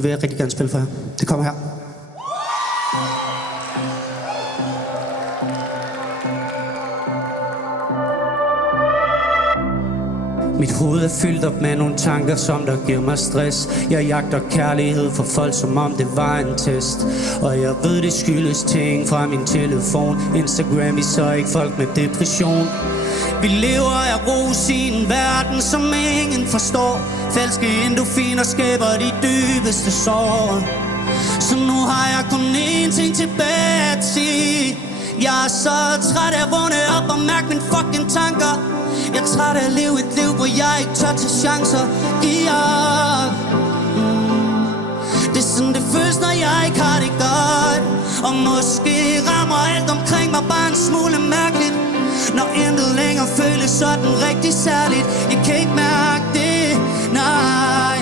det vil jeg rigtig gerne spille for jer. Det kommer her. Mit hoved er fyldt op med nogle tanker, som der giver mig stress. Jeg jagter kærlighed for folk, som om det var en test. Og jeg ved, det skyldes ting fra min telefon. Instagram viser ikke folk med depression. Vi lever af ros i en verden, som ingen forstår. Falske endorfiner skaber de dybeste sår. Så nu har jeg kun én ting tilbage at sige. Jeg er så træt af at vågne op og mærke mine fucking tanker. Jeg er træt af at leve et liv, hvor jeg ikke tør tage chancer. Det er sådan det føles, når jeg ikke har det godt. Og måske rammer alt omkring mig bare en smule mærkeligt. Når intet længere føles sådan rigtig særligt. Jeg kan ikke mærke det, nej.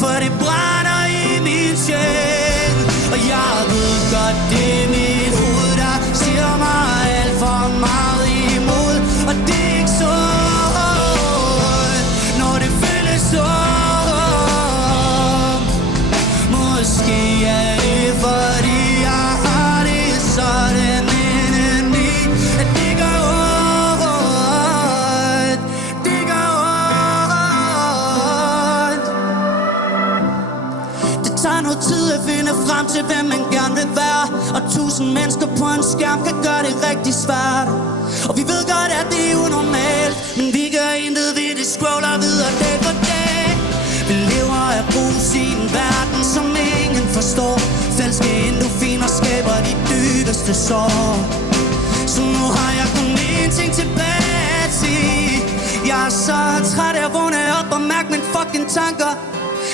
For det brænder i min sjæl. Og jeg ved godt, det er mit hoved, der siger mig alt for meget imod. Og det er ikke sundt, når det føles sådan. Måske er det fordi jeg har det sådan indeni, at det gør ondt, det gør ondt. Det tager noget tid at finde frem til, hvem man gerne vil være. Og 1000 mennesker på en skærm kan gøre det rigtig svært. Og vi ved godt, at det er unormalt, men vi gør intet ved det, scroller videre dag for dag. Vi lever af brus i en verden, som ingen forstår. Falske endorfiner skaber de dybeste sår. Så nu har jeg kun én ting tilbage at sige. Jeg er så træt af at vågne op og mærke mine fucking tanker.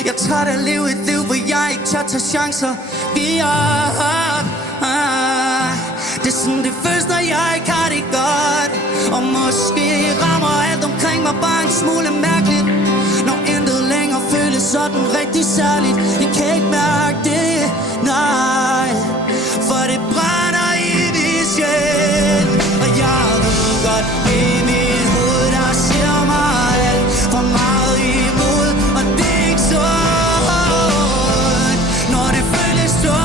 Jeg er træt af at leve et liv, hvor jeg ikke tør tage chancer. Giv op. Det er sådan det føles, når jeg ikke har det godt. Og måske rammer alt omkring mig bare en smule mærkeligt. Når intet længere føles sådan rigtig særligt. Jeg kan ikke mærke det, nej. For det brænder i min sjæl. Og jeg ved godt, det er mit hoved, der siger mig alt for meget imod. Og det er ikke sundt, når det føles sådan.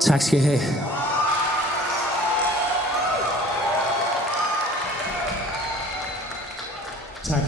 Tak skal I have. Tak.